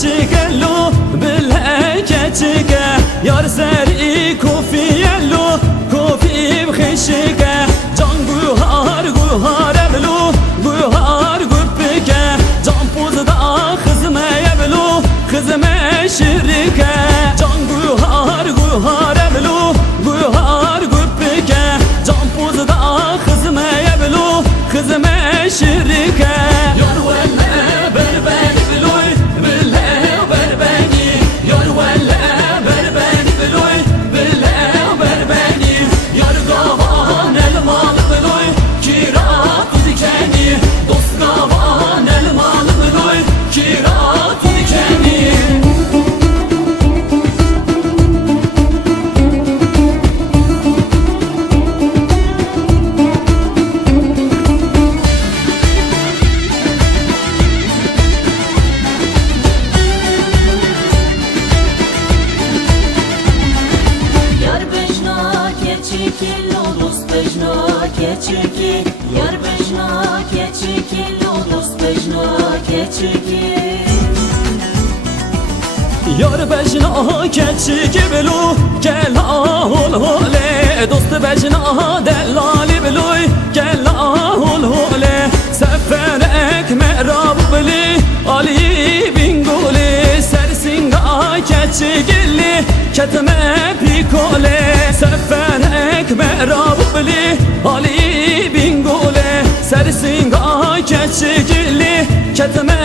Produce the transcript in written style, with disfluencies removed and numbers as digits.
keçigello bile keçige yar seri kofiyello kofi bxişige can guhar guhar eblu guhar gupike can pozda xizme eblu xizme şirike can guhar guhar eblu guhar gupike can pozda xizme eblu xizme şirike yar welle berben bloy bile berbeni yar welle berben bloy bile berbeni yar gavan elmal bloy kirat dikeni dost gavan elmal bloy kirat dikeni keçiki yar bejna keçiki lodos bejna keçiki yar bejna keçiki belu kela hol hole dost bejna delali beluy kela hol hole seferek merab beli ali bingoli sersinga keçigilli ketme pikole seferek merab beli Ali bingole sersinga keçigilli ketme